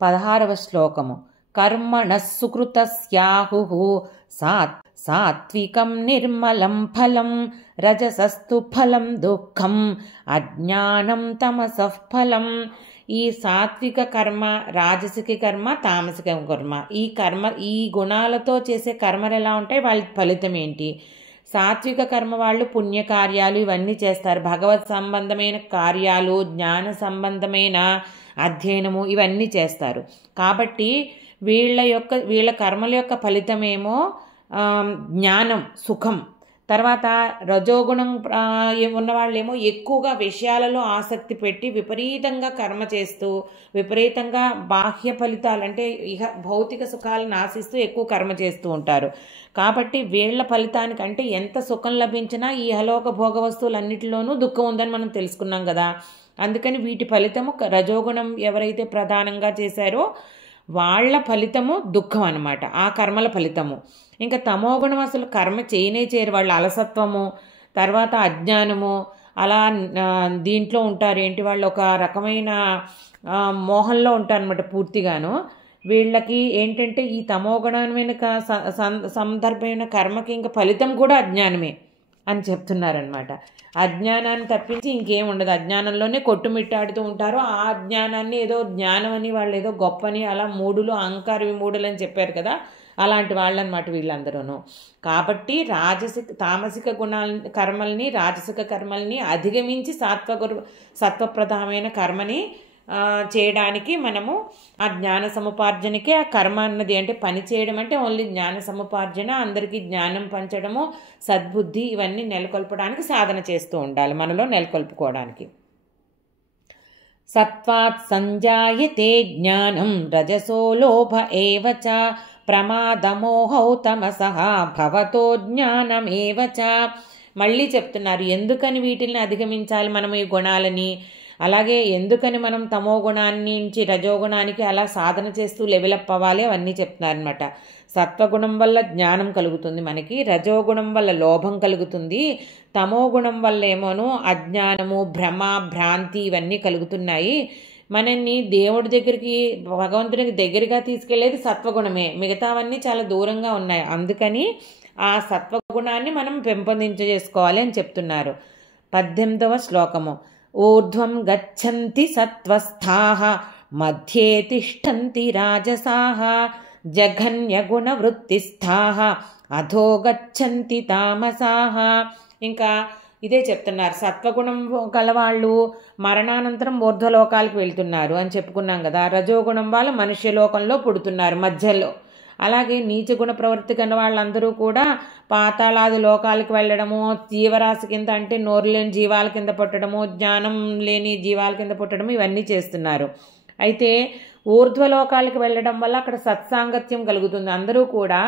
16వ శ్లోకము. కర్మణః సుకృతస్యాహుః సాత్వికం నిర్మలం ఫలం రజసస్తు ఫలం దుఃఖం అజ్ఞానం తమసః ఫలం. ఈ సాత్విక కర్మ, రాజసిక కర్మ, తామసిక కర్మ, ఈ గుణాలతో చేసే కర్మలు ఎలా ఉంటాయి, వాళ్ళ ఫలితం ఏంటి? సాత్విక కర్మ వాళ్ళు పుణ్యకార్యాలు ఇవన్నీ చేస్తారు, భగవత్ సంబంధమైన కార్యాలు, జ్ఞాన సంబంధమైన అధ్యయనము ఇవన్నీ చేస్తారు. కాబట్టి వీళ్ళ కర్మల యొక్క ఫలితమేమో జ్ఞానం, సుఖం. తర్వాత రజోగుణం ఉన్నవాళ్ళేమో ఎక్కువగా విషయాలలో ఆసక్తి పెట్టి విపరీతంగా కర్మ చేస్తూ విపరీతంగా బాహ్య ఫలితాలు అంటే భౌతిక సుఖాలను ఆశిస్తూ ఎక్కువ కర్మ చేస్తూ ఉంటారు. కాబట్టి వీళ్ళ ఫలితానికంటే ఎంత సుఖం లభించినా ఈ ఇహలోక భోగ వస్తువులన్నిటిలోనూ దుఃఖం ఉందని మనం తెలుసుకున్నాం కదా. అందుకని వీటి ఫలితము రజోగుణం ఎవరైతే ప్రధానంగా చేశారో వాళ్ళ ఫలితము దుఃఖం అన్నమాట, ఆ కర్మల ఫలితము. ఇంకా తమోగుణం అసలు కర్మ చేయరు, వాళ్ళ అలసత్వము, తర్వాత అజ్ఞానము, అలా దీంట్లో ఉంటారు. ఏంటి, వాళ్ళు ఒక రకమైన మోహంలో ఉంటారు అన్నమాట పూర్తిగాను. వీళ్ళకి ఏంటంటే ఈ తమోగుణమైన సందర్భమైన కర్మకి ఇంకా ఫలితం కూడా అజ్ఞానమే అని చెప్తున్నారనమాట. అజ్ఞానాన్ని తప్పించి ఇంకేం ఉండదు, అజ్ఞానంలోనే కొట్టుమిట్టాడుతూ ఉంటారు. ఆ అజ్ఞానాన్ని ఏదో జ్ఞానం అని, వాళ్ళు ఏదో గొప్పని, అలా మూడులు అహంకార విమూఢులు అని చెప్పారు కదా, అలాంటి వాళ్ళనమాట వీళ్ళందరూ. కాబట్టి తామసిక కర్మల్ని, రాజసిక కర్మల్ని అధిగమించి సత్వప్రధానమైన కర్మని చేయడానికి మనము ఆ జ్ఞాన సముపార్జనకే ఆ కర్మ అన్నది. అంటే పని చేయడం అంటే ఓన్లీ జ్ఞాన సముపార్జన, అందరికీ జ్ఞానం పంచడము, సద్బుద్ధి ఇవన్నీ నెలకొల్పడానికి సాధన చేస్తూ ఉండాలి, మనలో నెలకొల్పుకోవడానికి. సత్వాత్ సంజాయతే జ్ఞానం రజసో లోభ ఏవ చ ప్రమాదమోహౌ తమసః భవతో జ్ఞానమేవ చ. మళ్ళీ చెప్తున్నారు ఎందుకని వీటిని అధిగమించాలి మనం ఈ గుణాలని, అలాగే ఎందుకని మనం తమో గుణాన్ని నుంచి రజోగుణానికి అలా సాధన చేస్తూ లెవెలప్ అవ్వాలి అవన్నీ చెప్తున్నారనమాట. సత్వగుణం వల్ల జ్ఞానం కలుగుతుంది మనకి, రజోగుణం వల్ల లోభం కలుగుతుంది, తమో గుణం వల్ల ఏమోను అజ్ఞానము, భ్రమ, భ్రాంతి ఇవన్నీ కలుగుతున్నాయి. మనల్ని దేవుడి దగ్గరికి, భగవంతునికి దగ్గరగా తీసుకెళ్లేది సత్వగుణమే, మిగతావన్నీ చాలా దూరంగా ఉన్నాయి. అందుకని ఆ సత్వగుణాన్ని మనం పెంపొందించేసుకోవాలి అని చెప్తున్నారు. 18వ శ్లోకము. ఊర్ధ్వం గచ్చంతి సత్వస్థాః మధ్యే తిష్టంతి రాజసాః జఘన్యగుణవృత్తిస్థాః అధో గచ్చంతి తామసాః. ఇంకా ఇదే చెప్తున్నారు, సత్వగుణం గలవాళ్ళు మరణానంతరం ఊర్ధ్వలోకాలకు వెళ్తున్నారు అని చెప్పుకున్నాం కదా. రజోగుణం వాళ్ళు మనుష్యలోకంలో పుడుతున్నారు మధ్యలో. అలాగే నీచగుణ ప్రవృత్తి కన్న వాళ్ళందరూ కూడా పాతాళాది లోకాలకు వెళ్ళడము, జీవరాశి కింద అంటే నోరు లేని జీవాల కింద పుట్టడము, జ్ఞానం లేని జీవాల కింద పుట్టడము ఇవన్నీ చేస్తున్నారు. అయితే ఊర్ధ్వలోకాలకు వెళ్ళడం వల్ల అక్కడ సత్సాంగత్యం కలుగుతుంది. అందరూ కూడా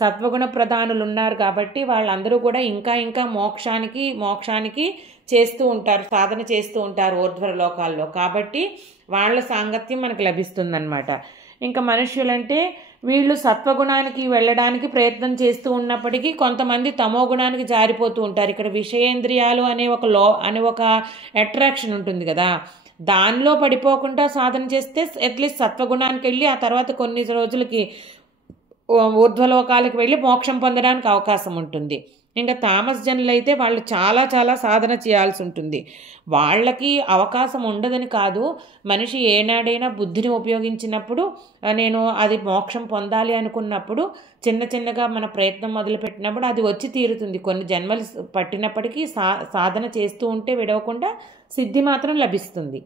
సత్వగుణ ప్రధానులు ఉన్నారు కాబట్టి వాళ్ళందరూ కూడా ఇంకా ఇంకా మోక్షానికి చేస్తూ ఉంటారు, సాధన చేస్తూ ఉంటారు ఊర్ధ్వలోకాల్లో. కాబట్టి వాళ్ళ సాంగత్యం మనకు లభిస్తుందన్నమాట. ఇంకా మనుష్యులంటే వీళ్ళు సత్వగుణానికి వెళ్ళడానికి ప్రయత్నం చేస్తూ ఉన్నప్పటికీ కొంతమంది తమో గుణానికి జారిపోతూ ఉంటారు. ఇక్కడ విషయేంద్రియాలు అనే ఒక అట్రాక్షన్ ఉంటుంది కదా, దానిలో పడిపోకుండా సాధన చేస్తే అట్లీస్ట్ సత్వగుణానికి వెళ్ళి ఆ తర్వాత కొన్ని రోజులకి ఊర్ధ్వలోకాలకు వెళ్ళి మోక్షం పొందడానికి అవకాశం ఉంటుంది. ఇంకా తామస జనులైతే వాళ్ళు చాలా చాలా సాధన చేయాల్సి ఉంటుంది. వాళ్ళకి అవకాశం ఉండదని కాదు, మనిషి ఏనాడైనా బుద్ధిని ఉపయోగించినప్పుడు, నేను అది మోక్షం పొందాలి అనుకున్నప్పుడు చిన్న చిన్నగా మన ప్రయత్నం మొదలుపెట్టినప్పుడు అది వచ్చి తీరుతుంది. కొన్ని జన్మలు పట్టినప్పటికీ సాధన చేస్తూ ఉంటే విడవకుండా సిద్ధి మాత్రం లభిస్తుంది.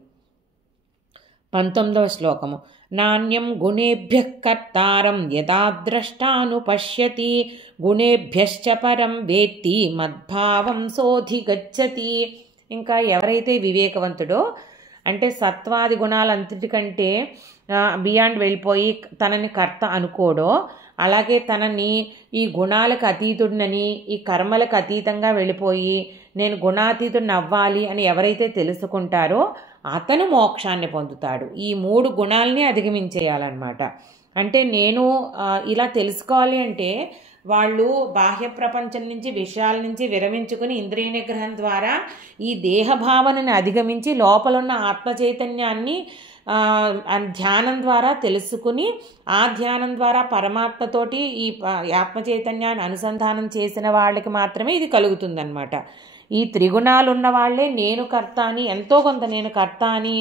19వ శ్లోకము. నాణ్యం గుణేభ్యః కర్తారం యదా ద్రష్టానుపశ్యతి గుణేభ్యశ్చ పరం వేత్తి మద్భావం సోధిగచ్చతి. ఇంకా ఎవరైతే వివేకవంతుడో అంటే సత్వాది గుణాలంతటికంటే బియాండ్ వెళ్ళిపోయి తనని కర్త అనుకోడో, అలాగే తనని ఈ గుణాలకు అతీతుడినని, ఈ కర్మలకు అతీతంగా వెళ్ళిపోయి నేను గుణాతీతుడిని అవ్వాలి అని ఎవరైతే తెలుసుకుంటారో అతను మోక్షాన్ని పొందుతాడు. ఈ 3 గుణాలని అధిగమించేయాలన్నమాట. అంటే నేను ఇలా తెలుసుకోవాలి అంటే వాళ్ళు బాహ్య ప్రపంచం నుంచి, విషయాల నుంచి విరమించుకుని ఇంద్రియ నిగ్రహం ద్వారా ఈ దేహ భావనని అధిగమించి లోపలున్న ఆత్మ చైతన్యాన్ని ధ్యానం ద్వారా తెలుసుకుని ఆ ధ్యానం ద్వారా పరమాత్మతోటి ఈ ఆత్మ చైతన్యాన్ని అనుసంధానం చేసిన వాళ్ళకి మాత్రమే ఇది కలుగుతుందన్నమాట. ఈ త్రిగుణాలు ఉన్న వాళ్ళే నేను కర్త అని, ఎంతో కొంత నేను కర్త అని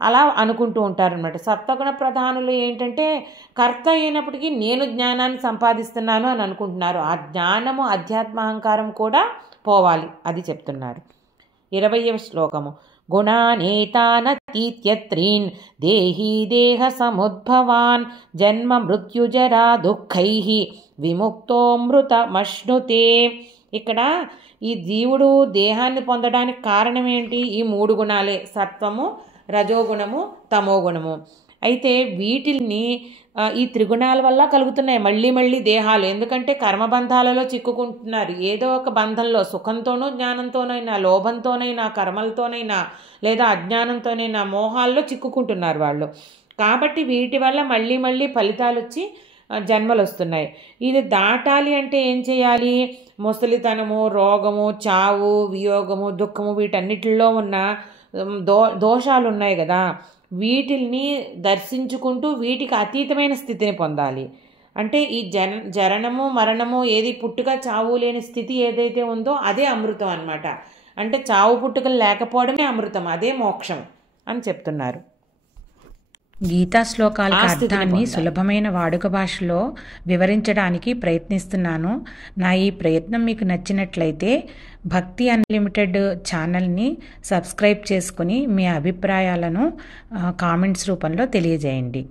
అలా అనుకుంటూ ఉంటారనమాట. సత్వగుణ ప్రధానులు ఏంటంటే కర్త అయినప్పటికీ నేను జ్ఞానాన్ని సంపాదిస్తున్నాను అని అనుకుంటున్నారు. ఆ జ్ఞానము అధ్యాత్మాహంకారం కూడా పోవాలి, అది చెప్తున్నారు. 20వ శ్లోకము. గుణానేతానతీత్యత్రీన్ దేహీ దేహ సముద్భవాన్ జన్మ మృత్యుజరా దుఃఖైః విముక్తోమృతమశ్నుతే. ఇక్కడ ఈ జీవుడు దేహాన్ని పొందడానికి కారణం ఏంటి? ఈ 3 గుణాలే, సత్వము, రజోగుణము, తమోగుణము. అయితే వీటిని ఈ త్రిగుణాల వల్ల కలుగుతున్నాయి మళ్ళీ మళ్ళీ దేహాలు. ఎందుకంటే కర్మబంధాలలో చిక్కుకుంటున్నారు. ఏదో ఒక బంధంలో సుఖంతోనూ జ్ఞానంతోనైనా, లోభంతోనైనా, కర్మలతోనైనా, లేదా అజ్ఞానంతోనైనా, మోహాల్లో చిక్కుకుంటున్నారు వాళ్ళు. కాబట్టి వీటి వల్ల మళ్ళీ మళ్ళీ ఫలితాలు వచ్చి జన్మలు వస్తున్నాయి. ఇది దాటాలి అంటే ఏం చేయాలి? ముసలితనము, రోగము, చావు, వియోగము, దుఃఖము, వీటన్నిటిలో ఉన్న దోషాలు ఉన్నాయి కదా, వీటిని దర్శించుకుంటూ వీటికి అతీతమైన స్థితిని పొందాలి. అంటే ఈ జననము మరణము, ఏది పుట్టుక చావు లేని స్థితి ఏదైతే ఉందో అదే అమృతం అన్నమాట. అంటే చావు పుట్టుకలు లేకపోవడమే అమృతం, అదే మోక్షం అని చెప్తున్నారు. గీతా శ్లోకాల అర్థాన్ని సులభమైన వాడుక భాషలో వివరించడానికి ప్రయత్నిస్తున్నాను. నా ఈ ప్రయత్నం మీకు నచ్చినట్లయితే భక్తి అన్లిమిటెడ్ ఛానల్ని సబ్స్క్రైబ్ చేసుకుని మీ అభిప్రాయాలను కామెంట్స్ రూపంలో తెలియజేయండి.